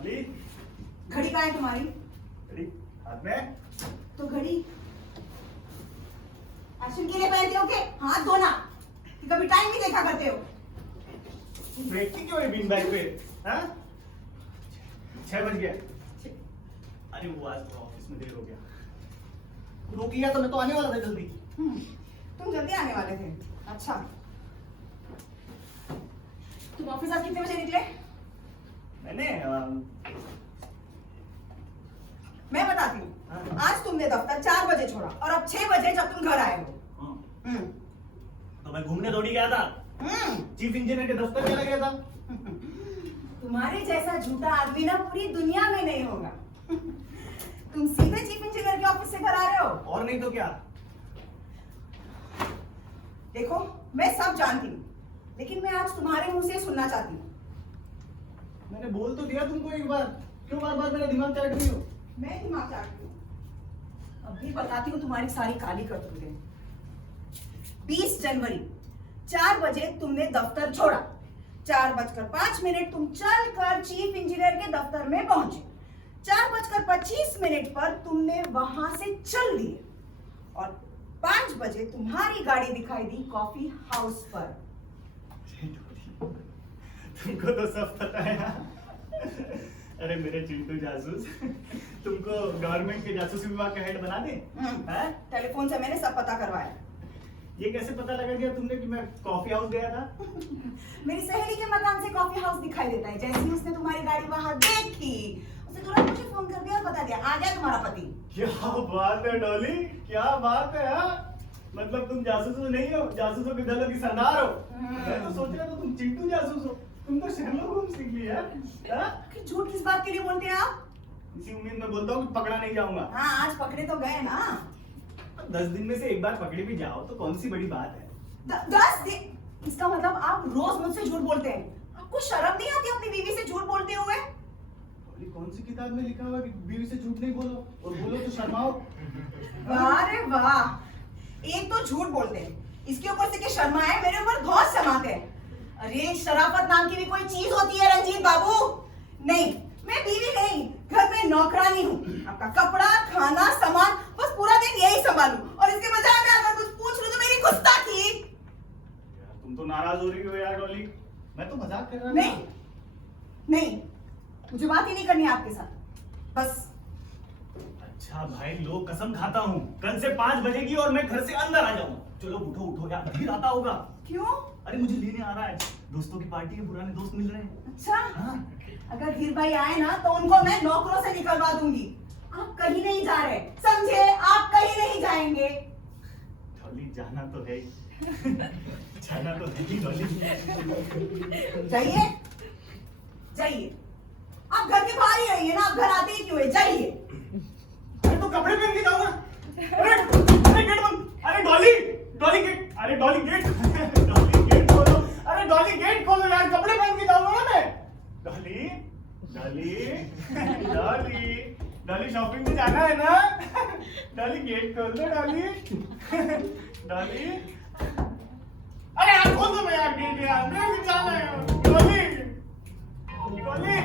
अली, घड़ी कहाँ है तुम्हारी? घड़ी हाथ में। तो घड़ी एक्शन के लिए पहनते हो के हाथ धोना कि कभी टाइम भी देखा करते हो? बैठती क्यों है बीन बैग पे? हाँ? 6 बज गया। अरे वो आज थोड़ा ऑफिस में देर हो गया। रोक लिया तो मैं तो आने वाला था जल्दी। तुम जल्दी आने वाले थे। अच्छा, तुम ऑफिस आज कितने बजे निकले? मैंने मैं बताती हूँ। हाँ। आज तुमने दफ्तर 4 बजे छोड़ा और अब 6 बजे जब तुम घर आए हो। हाँ। तो मैं घूमने थोड़ी गया था। चीफ इंजीनियर के दफ्तर चला गया था। तुम्हारे जैसा झूठा आदमी ना पूरी दुनिया में नहीं होगा। तुम सीधे चीफ इंजीनियर के ऑफिस से घर आ रहे हो? और नहीं तो क्या। देखो, मैं सब जानती हूँ, लेकिन मैं आज तुम्हारे मुंह से सुनना चाहती हूँ। मैंने बोल तो दिया तुमको एक बार, क्यों बार बार मेरा दिमाग चाट रही हो? मैं दिमाग चाटती हूँ। अभी बताती हूँ तुम्हारी सारी काली करतूतें। 20 जनवरी 4 बजे तुमने दफ्तर छोड़ा। 4:05 तुम चलकर चीफ इंजीनियर के दफ्तर में पहुंचे। 4:25 पर तुमने वहां से चल दिए और 5 बजे तुम्हारी गाड़ी दिखाई दी कॉफी हाउस पर। तुमको तो सब पता है। अरे मेरे चिंटू जासूस, तुमको गवर्नमेंट के जासूसी विभाग का हेड बना दे? हैं? टेलीफोन से मैंने सब पता करवाया। ये कैसे पता लगा दिया तुमने कि मैं कॉफी हाउस गया था? मेरी सहेली के मकान से कॉफी हाउस दिखाई देता है। जैसे ही उसने तुम्हारी गाड़ी वहां देखी, उसने तुरंत मुझे फोन कर दिया और बता दिया आ गया तुम्हारा पति। क्या बात है डॉली, क्या बात है। हाँ? मतलब तुम जासूस नहीं हो, जासूसों के दलों की सरदार हो। मैं तो सोच रहा था तुम चिंटू जासूस हो। तुम तो शेरलॉक होम्स निकली है। आखिर झूठ किस बात के लिए बोलते हैं आप? इसी उम्मीद में बोलता हूँ कि पकड़ा नहीं जाऊंगा। हाँ, आज पकड़े तो गए ना। 10 दिन में से एक बार पकड़े भी जाओ तो कौन सी बड़ी बात है। 10 दिन? इसका मतलब आप रोज मुझसे झूठ बोलते हैं। आपको शर्म नहीं आती अपनी बीवी से झूठ बोलते हुए? कौन सी किताब में लिखा हुआ है कि बीवी से झूठ नहीं बोलो, और बोलो तो शर्माओ? वाह रे वाह, एक तो झूठ बोलते हैं, इसके ऊपर से कि शर्मा है, मेरे ऊपर धौंस जमाते हैं। अरे शराफत नाम की भी कोई चीज होती है रंजीत बाबू? नहीं, मैं बीवी नहीं, घर में नौकरानी हूँ। आपका कपड़ा, खाना, सामान, बस पूरा दिन यही संभालूं, और इसके बजाय मैं अगर कुछ पूछ लूं तो मेरी गुस्ताखी। यार तुम तो नाराज हो रही हो यार डॉली। मैं तो मजाक कर रहा नहीं, नहीं, मुझे बात ही नहीं करनी है आपके साथ, बस। अच्छा भाई लो, कसम खाता हूँ कल से 5 बजे की और मैं घर से अंदर आ जाऊंगा। चलो उठो उठो यार, फिर आता होगा। क्यों? अरे मुझे लेने आ रहा है, दोस्तों की पार्टी है, पुराने दोस्त मिल रहे हैं। अच्छा, हाँ? अगर धीर भाई आए ना तो उनको मैं नौकरों से निकलवा दूंगी। आप कहीं नहीं जा रहे, समझे? आप कहीं नहीं जाएंगे। डॉली जाना तो है ही। जाना तो है ही डॉली। जाइए, जाइए। आप घर के बाहर ही रहिए ना, आप घर आते ही क्यों है? जाइए। अरे तो कपड़े पहन के जाओ ना। अरे गेट बंद। अरे डॉली, डॉली गेट, अरे डॉली गेट, डॉली गेट खोलो। अरे डॉली गेट खोलो यार, कपड़े पहन के जाऊंगा ना मैं। डॉली, डॉली, डॉली, डॉली शॉपिंग में जाना है ना? डॉली गेट खोल दो डॉली। डॉली, अरे यार खोल दो मैं यार गेट यार, मैं भी जाना है। डॉली, डॉली।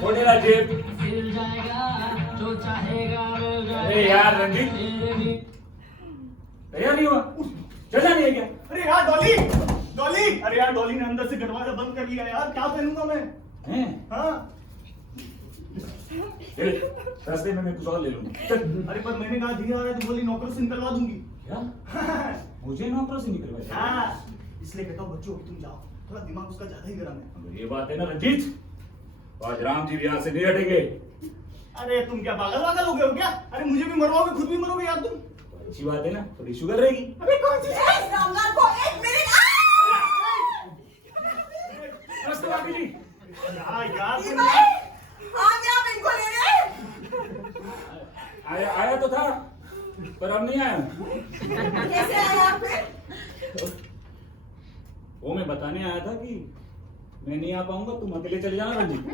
छोटे राजीव, मिल जाएगा जो चाहेगा मिल जाएगा। अरे यार रंजीत, तैयार नहीं हुआ? चलना नहीं है क्या? अरे यार डॉली, डॉली, अरे यार डॉली ने अंदर से दरवाजा बंद कर लिया यार, क्या पहनूंगा मैं? हैं? हाँ? चल, रास्ते में मैं कुछ और ले लूंगा। चल। अरे पर मैंने कहा धीरे आ रहा है तो बोली नौकरों से निकलवा दूंगी। क्या? मुझे नौकरों से निकलवाया? हाँ, इसलिए कहता हूँ बच्चों तुम जाओ, थोड़ा दिमाग उसका ज्यादा ही गर्म है। ये बात है ना रंजीत, आज राम जी यहाँ से नहीं हटेंगे। अरे तुम क्या पागल वागल हो गए हो क्या? अरे मुझे भी मरवाओगे, खुद भी मरोगे यार तुम। अच्छी बात है ना, थोड़ी शुगर रहेगी। अरे कौन सी रामलाल को 1 मिनट। नमस्ते भाभी जी। यार धीर तुम भाई, आ गया आप इनको लेने? आया तो था, पर अब नहीं आया। कैसे आए आप फिर? वो मैं बताने आया था कि मैं नहीं आ पाऊंगा, तुम अकेले चले जाना रंजीत।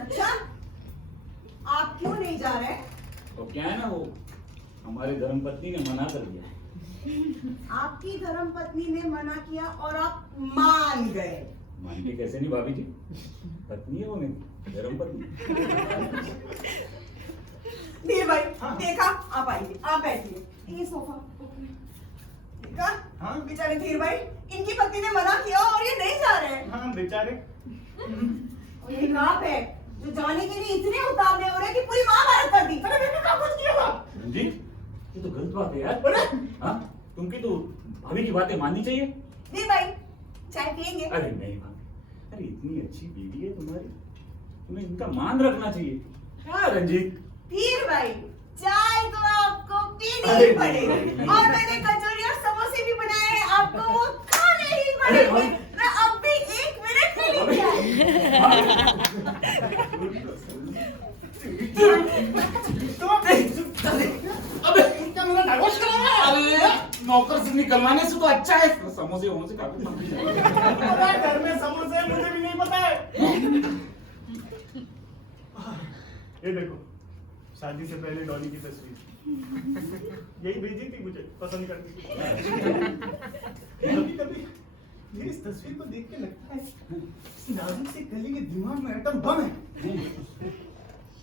अच्छा, आप क्यों नहीं जा रहे? तो क्या है ना, वो हमारी धर्मपत्नी ने मना कर दिया है। आपकी धर्मपत्नी ने मना किया और आप मान गए। मान के कैसे नहीं भाभी जी, पत्नी है वो मेरी, धर्मपत्नी। धीर भाई, हाँ। देखा, आप आइए, आप बैठिए, ये सोफा। देखा, हाँ। बेचारे धीर भाई, इनकी पत्नी ने मना किया और ये नहीं जा रहे हैं। हाँ बेचारे। और ये आप है जो जाने के लिए इतने उतावले हो रहे हैं कि पूरी महाभारत कर दी। अरे मैंने क्या कुछ किया था? रंजीत, ये तो गलत बात है यार। अरे हाँ, तुमकी तो भाभी की बातें माननी चाहिए। धीर भाई, चाय पियेंगे? अरे नहीं भाभी, अरे इतनी अच्छी बीवी है तुम्हारी, तुम्हें इनका मान रखना चाहिए। हाँ रंजीत। धीर भाई, चाय तो आपको पीनी अरे ही पड़ेगी नहीं। और मैंने कचौरी और समोसे भी बनाए हैं, आपको वो खाने ही अरे पड़ेंगे। भाई। मैं अब भी 1 मिनट में लेके अबे क्या मेरा डाइवोर्स कराना है? अरे नौकर से निकलवाने से तो अच्छा है, समोसे वमोसे काफी मंदी है। पता है, घर में समोसे हैं, मुझे भी नहीं पता है। ये देखो, शादी से पहले डॉली की तस्वीर यही भेजी थी, मुझे पसंद करती थी। कभी कभी ये इस तस्वीर को देख के लगता है इस नाजुक से कली के दिमाग में एटम बम है।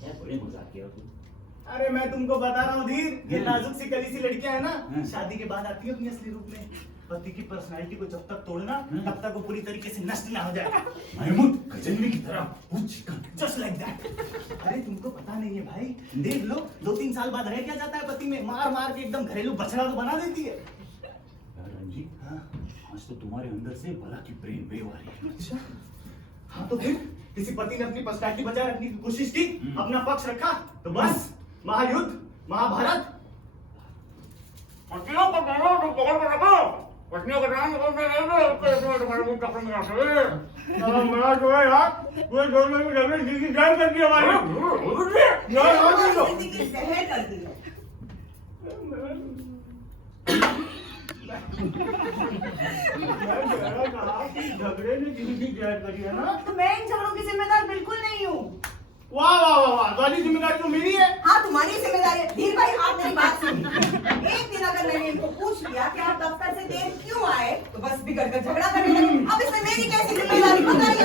यार बड़े मजाक किया तू। अरे मैं तुमको बता रहा हूँ धीर, ये नाजुक सी कली सी लड़कियां है ना, हाँ। शादी के बाद आती है अपनी असली रूप में। पति की पर्सनालिटी को जब तक तोड़ना, हाँ। तब तक वो पूरी तरीके से नष्ट ना हो जाए। महमूद गजनवी की तरह वो चिकन। Just like that. अरे तुमको पता नहीं है भाई, देख लो 2-3 साल बाद रह क्या जाता है पति में, मार मार के एकदम घरेलू बछड़ा तो बना देती है। यार रंजीत, हाँ। आज तो तुम्हारे अंदर से बला की ब्रेन वेव आ रही है। अच्छा, हाँ तो फिर किसी पति ने अपनी पर्सनालिटी बचाए रखने की कोशिश की, अपना पक्ष रखा, तो बस महायुद्ध, महाभारत। पत्नियों को मारो तो पकड़ कर रखो, पत्नियों को ध्यान रखो, मैं नहीं हूं, तो तुम्हारे मुंह कपड़े में रख ले। मेरा जो है यार, वो दोनों की झगड़े जिंदगी जान कर दी हमारी। जिंदगी जहर कर दी है। झगड़े ने जिंदगी जान करी है ना। तो मैं इन झगड़ों की जिम्मेदार बिल्कुल नहीं हूँ। वाह वाह वाह वाह, वाली जिम्मेदारी तो मेरी है। हाँ, तुम्हारी जिम्मेदारी है। धीर भाई, आप मेरी बात सुनिए। एक दिन अगर मैंने इनको पूछ लिया कि आप दफ्तर से देर क्यों आए, तो बस बिगड़ कर झगड़ा करने लगे। अब इसमें मेरी कैसी जिम्मेदारी बताइए।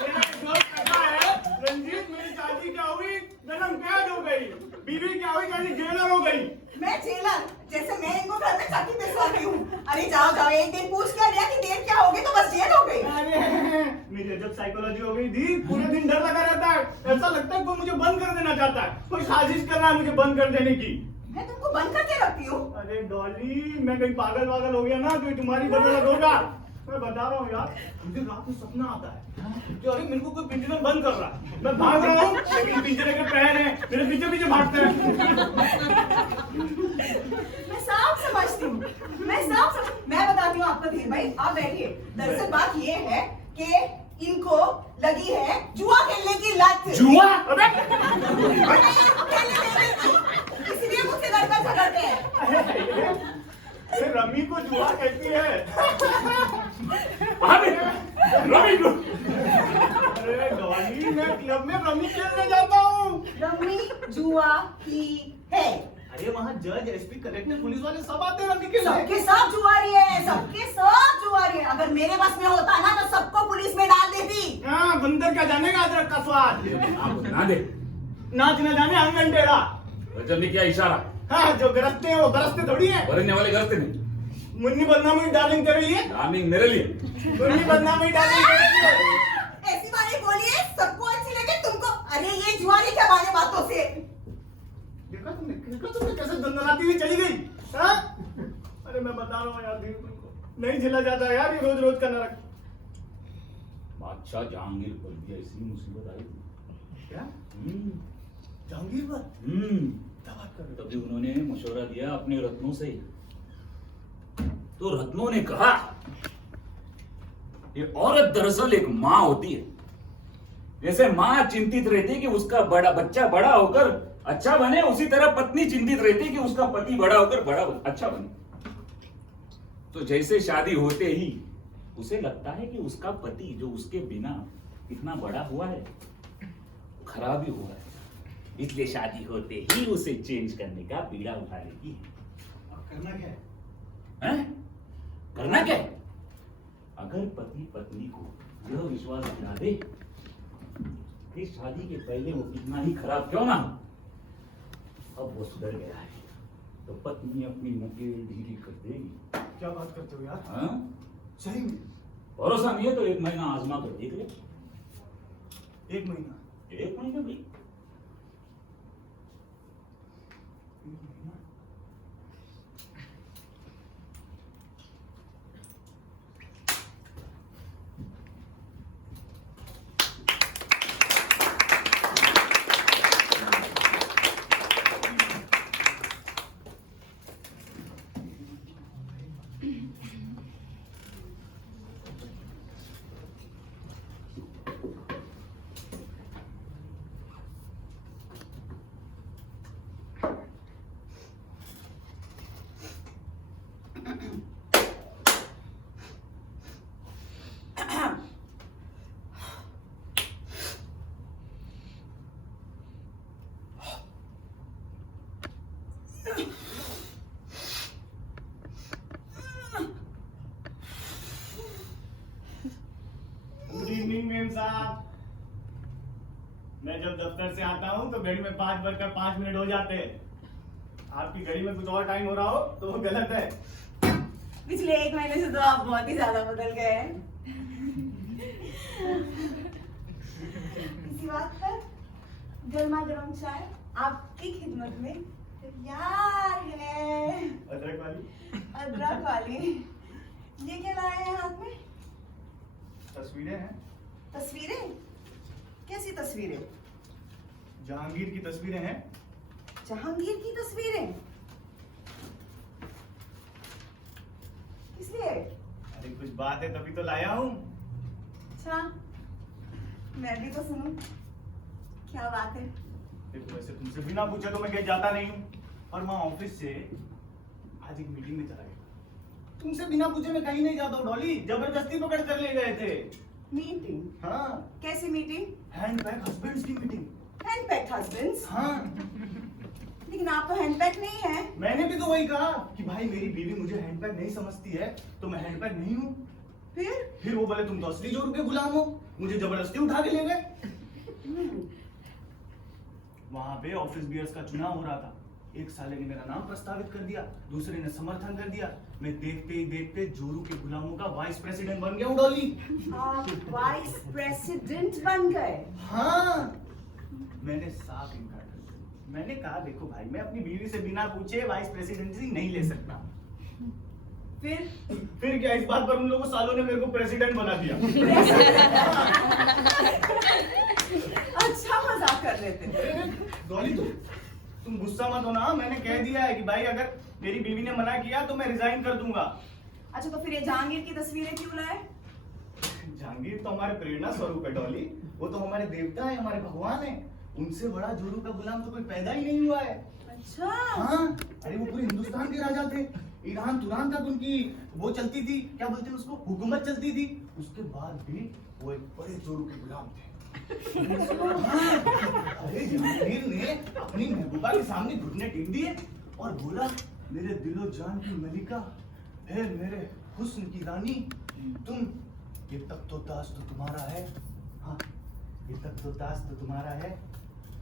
मेरा एक दोस्त कहता है, रंजीत मेरी शादी क्या हुई, जन्म कैद हो गई, बीवी क्या हुई, कहीं जेलर हो गई। मैं जेलर, जैसे मैं इनको घर में चाकी पिसवा रही हूँ। अरे जाओ जाओ, एक दिन पूछ कर लिया कि देर क्या होगी, तो बस जेल हो गई। अरे मेरी अजब साइकोलॉजी हो गई थी, पूरे दिन डर लगा रहता है, ऐसा लगता है कोई मुझे बंद कर देना चाहता है, कोई साजिश कर रहा है मुझे बंद कर देने की। मैं तुमको बंद करके रखती हूँ। अरे डॉली, मैं कहीं पागल वागल हो गया ना तो ये तुम्हारी बदौलत होगा। मैं बता रहा हूँ यार, मुझे रात में सपना आता है कि अरे मेरे को कोई पिंजरे में बंद कर रहा है, मैं भाग रहा हूँ लेकिन पिंजरे के पैर हैं मेरे पीछे पीछे भागते हैं। मैं साफ समझती हूँ, मैं बताती हूँ आपको धीर भाई, आप बैठिए। दरअसल बात ये है कि इनको लगी है जुआ खेलने की लत। जुआ? अबे इसलिए मुझसे लड़कर झगड़ते हैं। अरे रमी को जुआ कहती है। भाभी, रमी को। अरे डॉली, मैं क्लब में रमी खेलने जाता हूँ। रमी जुआ ही है। अरे वहाँ जज, एसपी, कलेक्टर, पुलिस वाले सब आते हैं रमी के लिए। सबके सब जुआरी है, सबके सब जुआरी है। अगर मेरे बस में होता ना तो सबको पुलिस में डाल देती। हाँ, बंदर क्या जानेगा अदरक का स्वाद। आप ना दे। नाच न जाने आंगन टेढ़ा। रजब ने किया इशारा, हाँ, जो गरजते हैं वो गरजते थोड़ी है। बरसने वाले गरजते नहीं। मुन्नी बदनामी डार्लिंग कर रही है। डार्लिंग मेरे लिए। मुन्नी बदनामी डार्लिंग कर रही है। ऐसी बातें बोलिए, सबको अच्छी लगे, तुमको। अरे ये जुआरी क्या बातें बातों से। देखा तुमने कैसे दंदनाती हुई चली गई। हाँ? अरे मैं बता रहा हूँ यार धीरू, तुमको नहीं झेला जाता यार ये रोज रोज का नरक। बादशाह जहांगीर बोल दिया, इसी मुसीबत आई थी। क्या जहांगीर बात? क्या बात कर रहे हो? तभी उन्होंने मशवरा दिया अपने रत्नों से। तो रत्नों ने कहा, ये औरत दरअसल एक माँ होती है। जैसे माँ चिंतित रहती है कि उसका बच्चा बड़ा होकर अच्छा बने, उसी तरह पत्नी चिंतित रहती है कि उसका पति बड़ा होकर अच्छा बने। तो जैसे शादी होते ही उसे लगता है कि उसका पति जो उसके बिना इतना बड़ा हुआ है खराब ही हुआ है, इसलिए शादी होते ही उसे चेंज करने का बीड़ा उठा लेगी। अब करना क्या है? हैं? करना क्या है? अगर पति पत्नी को यह विश्वास दिला दे कि शादी के पहले वो कितना ही खराब क्यों ना हो, अब वो सुधर गया है तो पत्नी अपनी नकेल ढीली कर देगी। क्या बात करते हो यार? हाँ? सही में? भरोसा नहीं है तो 1 महीना आजमा कर देख ले। 1 महीना? 1 महीना भाई। 1 महीना? गुड इवनिंग मेम साहब। मैं जब दफ्तर से आता हूँ तो घड़ी में 5 बजकर 5 मिनट हो जाते हैं। आपकी घड़ी में कुछ और टाइम हो रहा हो तो वो गलत है। पिछले 1 महीने से तो आप बहुत ही ज्यादा बदल गए हैं। इसी बात पर गर्मा गर्म चाय आपकी खिदमत में तैयार है। अदरक वाली? अदरक वाली। ये क्या लाए हैं हाथ में? तस्वीरें हैं। तस्वीरें? कैसी तस्वीरें? जहांगीर की तस्वीरें हैं। जहांगीर की तस्वीरें? इसलिए? अरे कुछ बात है तभी तो लाया हूँ। अच्छा, मैं भी तो सुनूं। क्या बात है? देखो वैसे तुमसे बिना पूछे तो मैं कहीं जाता नहीं हूँ, और मैं ऑफिस से आज एक मीटिंग में चला गया। तुमसे बिना पूछे मैं कहीं नहीं जाता हूँ डॉली, जबरदस्ती पकड़ कर ले गए थे। मीटिंग? हाँ, कैसी मीटिंग? हैंडबैग हस्बैंड्स की मीटिंग। हैंडपैक हस्बैंड्स? हाँ, लेकिन आप तो हैंडपैक नहीं है। मैंने भी तो वही कहा कि भाई मेरी बीवी मुझे हैंडबैग नहीं समझती है तो मैं हैंडबैग नहीं हूँ। फिर वो बोले तुम तो असली जोर के गुलाम हो, मुझे जबरदस्ती उठा के ले गए। वहां पे ऑफिस बियर्स का चुनाव हो रहा था। एक साले ने मेरा नाम प्रस्तावित कर दिया, दूसरे ने समर्थन कर दिया। मैं देखते ही देखते जोरू के गुलामों का वाइस प्रेसिडेंट बन गया हूँ डॉली। आप वाइस प्रेसिडेंट बन गए? हाँ, मैंने साफ इनकार कर दिया। मैंने कहा देखो भाई, मैं अपनी बीवी से बिना पूछे वाइस प्रेसिडेंसी नहीं ले सकता। फिर क्या, इस बात पर उन लोगों सालों ने मेरे को प्रेसिडेंट बना दिया। अच्छा मजाक कर रहे थे। डॉली तुम गुस्सा मत होना, मैंने कह दिया है कि भाई अगर मेरी बीवी ने मना किया तो मैं रिजाइन कर दूंगा। अच्छा, तो फिर ये जहांगीर की तस्वीरें क्यों लाए? जहांगीर तो हमारे प्रेरणा स्वरूप है डॉली, वो तो हमारे देवता है, हमारे भगवान है। उनसे बड़ा जोरू का गुलाम तो कोई पैदा ही नहीं हुआ है। अच्छा। हाँ, अरे वो पूरे हिंदुस्तान के राजा थे। ईरान तुरान तक उनकी वो चलती थी, क्या बोलते हैं उसको, हुकूमत चलती थी। उसके बाद भी वो एक बड़े जोरू के गुलाम थे। अरे जहांगीर ने अपनी महबूबा के सामने घुटने टेक दिए और बोला, मेरे दिलो जान की मलिका, है मेरे हुस्न की रानी, तुम, ये तख्तो ताज तो तुम्हारा है। हाँ, ये तख्तो ताज तो तुम्हारा है।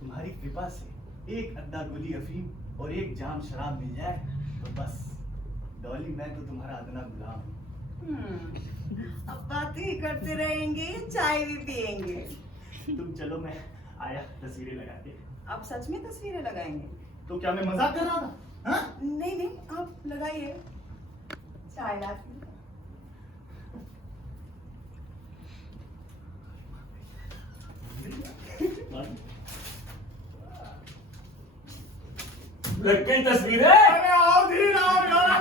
तुम्हारी कृपा से एक अद्दा गोली अफीम और एक जाम शराब मिल जाए तो बस डॉली, मैं तो तुम्हारा अदना गुलाम हूँ। अब बातें ही करते रहेंगे, चाय भी पियेंगे। तुम चलो, मैं आया तस्वीरें लगा के। आप सच में तस्वीरें लगाएंगे? तो क्या मैं मजाक कर रहा था? हाँ? नहीं नहीं, आप लगाइए। चाय लाती हूँ। लग गई तस्वीरें? अरे आओ धीर, आओ यार।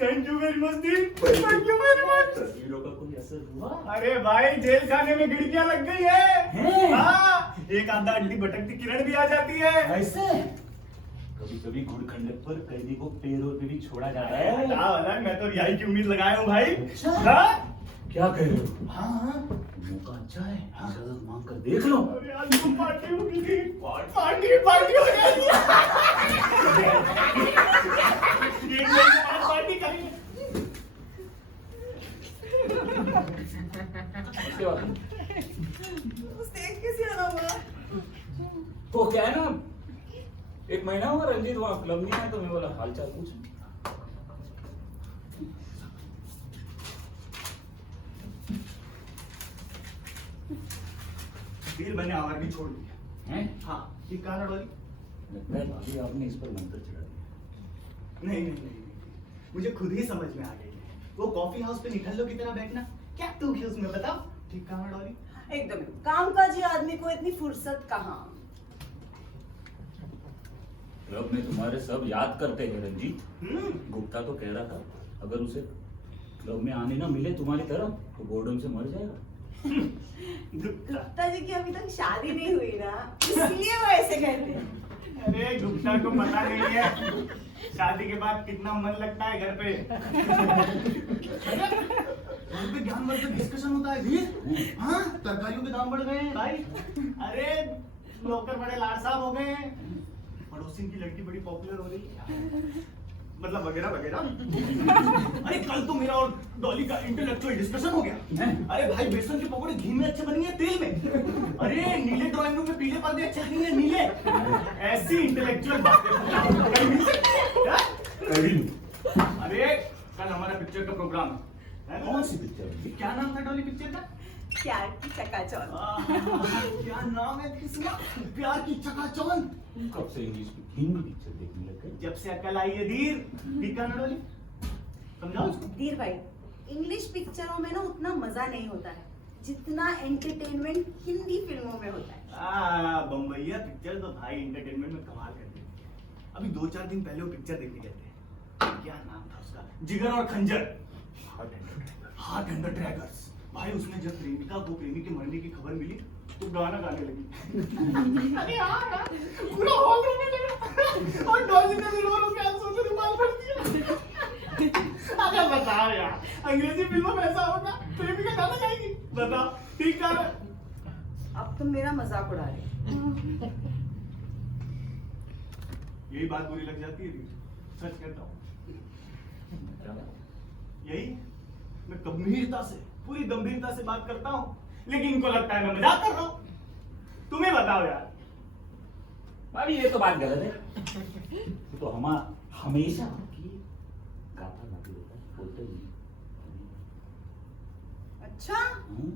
Thank you very much the, thank you very much. तस्वीरों का कोई असर हुआ? अरे भाई, जेल खाने में खिड़कियां लग गई है। हैं? हाँ, एक आधा अंडी भटकती किरण भी आ जाती है। ऐसे कभी कभी गुड़ खंडे पर कैदी को पैरों पे भी छोड़ा जाता है। अलग मैं तो रिहाई की उम्मीद लगाया हूँ भाई। अच्छा? हाँ? क्या कह रहे हो? हाँ हाँ। मौका अच्छा है, इजाजत मांग कर देख लो। अरे आज तो पार्टी होगी थी। पार्टी हो जाएगी। एक महीने बाद पार्टी करेंगे। ऐसे बात नहीं। देख कैसे आना हुआ? वो क्या है ना, एक महीना हुआ रंजीत वहाँ क्लब में है, तो मैं बोला हालचाल पूछ। फिर मैंने आवाज छोड़ दिया। हैं? हाँ ये कहा ना डॉली? लगता है भाभी आपने इस पर मंत्र चढ़ा दिया। नहीं, मुझे खुद ही समझ में आ गई है। वो कॉफी हाउस पे निठल्लों की तरह बैठना क्या तू की उसमें बताओ। ठीक कहा ना डॉली? एकदम कामकाजी आदमी को इतनी फुर्सत कहाँ? क्लब में तुम्हारे सब याद करते हैं रंजीत। हम्म। गुप्ता तो कह रहा था अगर उसे क्लब में आने ना मिले तुम्हारी तरह तो बोर्डम से मर जाएगा। गुप्ता जी की अभी तक शादी नहीं हुई ना, इसलिए वो ऐसे कहते हैं। अरे गुप्ता को पता नहीं है शादी के बाद कितना मन लगता है घर पे। घर पे ज्ञान वर्धक डिस्कशन होता है भी। हाँ तरकारियों के दाम बढ़ गए हैं भाई। अरे नौकर बड़े लाड साहब हो गए हैं। पड़ोसी की लड़की बड़ी पॉपुलर हो रही है, मतलब वगैरह वगैरह। अरे कल तो मेरा और डॉली का इंटेलेक्चुअल डिस्कशन हो गया। अरे भाई बेसन के पकौड़े घी में अच्छे बनेंगे तेल में। अरे नीले ड्राइंग रूम में पीले पर्दे अच्छे लगेंगे नीले। ऐसी इंटेलेक्चुअल बातें कहीं मिल सकती है? कभी अरे कल हमारा पिक्चर का प्रोग्राम है। कौन सी पिक्चर? क्या नाम था डॉली पिक्चर का? प्यार की चकाचौंध। क्या नाम है इसका? प्यार की चकाचौंध। कब से इंग्लिश हिंदी पिक्चर देखने लग गए? जब से अकल आई है धीर। ठीक है ना डॉली? समझाओ उसको। धीर भाई, इंग्लिश पिक्चरों में ना उतना मजा नहीं होता है जितना एंटरटेनमेंट हिंदी फिल्मों में होता है। बम्बईया पिक्चर तो भाई एंटरटेनमेंट में कमाल कर देती है। अभी 2-4 दिन पहले वो पिक्चर देखने गए थे। क्या नाम था उसका? जिगर और खंजर। Heart and the daggers. भाई उसमें जब प्रेमिका को प्रेमी के मरने की खबर मिली तो गाना गाने लगी। अरे यार पूरा हॉल रोने लगा और डॉली ने भी रो रो के आंसू से रुमाल भर दिया। अरे बताओ यार, अंग्रेजी फिल्मों में ऐसा होगा? प्रेमिका गाना गाएगी? बताओ ठीक है। अब तुम मेरा मजाक उड़ा रहे हो। यही बात बुरी लग जाती है, सच कहता हूँ। यही मैं गंभीरता से, पूरी गंभीरता से बात करता हूँ, लेकिन इनको लगता है मैं मजाक कर रहा हूँ। तुम्हें बताओ यार। भाभी ये तो बात गलत है। तो हम हमेशा आपकी गाथा गाती रहता है, बोलते नहीं। अच्छा। हाँ?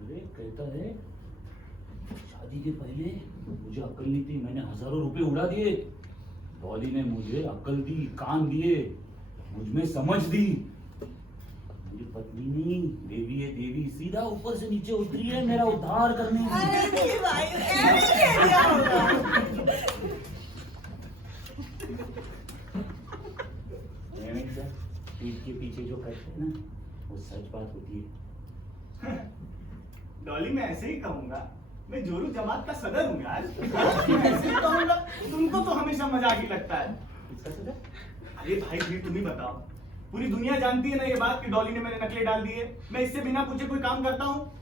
अरे कहता है शादी के पहले मुझे अक्ल नहीं थी, मैंने हजारों रुपए उड़ा दिए। डॉली ने मुझे अक्ल दी, कान दिए, मुझ में समझ दी। मेरी पत्नी नहीं, देवी है देवी, सीधा ऊपर से नीचे उतरी है मेरा उद्धार करने। अरे नहीं भाई, ऐसे कह दिया होगा। पीठ के पीछे जो करते हैं ना, वो सच बात होती है। डॉली मैं ऐसे ही कहूंगा, मैं जोरू जमात का सदर हूँ यार। ऐसे ही कहूंगा। तुमको तो हमेशा मजाक ही लगता है। इसका सदर? अरे भाई फिर तुम ही बताओ, पूरी दुनिया जानती है ना ये बात कि डॉली ने मेरे नकले डाल दिए। मैं इससे बिना पूछे कोई काम करता हूँ?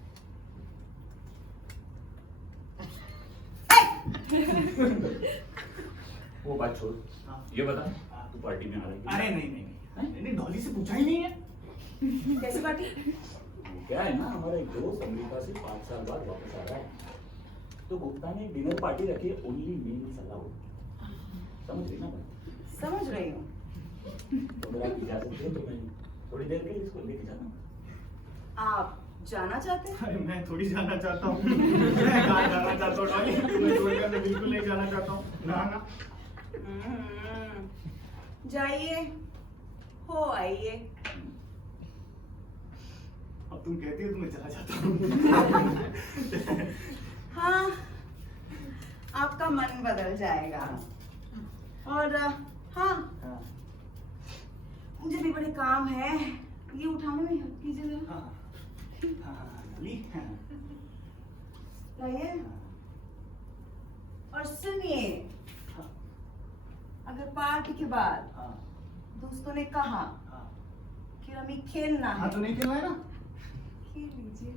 वो बात छोड़, हाँ। ये बता तू पार्टी में आ रही है? अरे नहीं, डॉली से पूछा ही नहीं है। कैसी पार्टी? क्या है ना, हमारा एक दोस्त अमेरिका से 5 साल बाद वापस आ रहा है, तो गुप्ता ने डिनर पार्टी रखी है, ओनली मेल सलाह होगी। समझ रही ना बात? समझ रही हूँ। तो अगर आप इजाजत दें तो मैं थोड़ी देर के लिए इसको लेके जाना। आप जाना चाहते हैं? अरे मैं थोड़ी जाना चाहता हूँ। मैं कहाँ जाना चाहता हूँ डॉली? तुम्हें छोड़कर मैं बिल्कुल नहीं जाना चाहता हूँ। ना। जाइए, हो आइए। अब तुम कहती हो तो मैं चला जाता हूँ। हाँ, आपका मन बदल जाएगा। और हाँ, मुझे भी बड़े काम है, ये उठाने में हेल्प कीजिए जरा। हाँ, डॉली। लाइए। और सुनिए, अगर पार्टी के बाद हाँ दोस्तों ने कहा हाँ कि हमें खेलना हाँ, है, तो नहीं खेलना है ना? खेल लीजिए।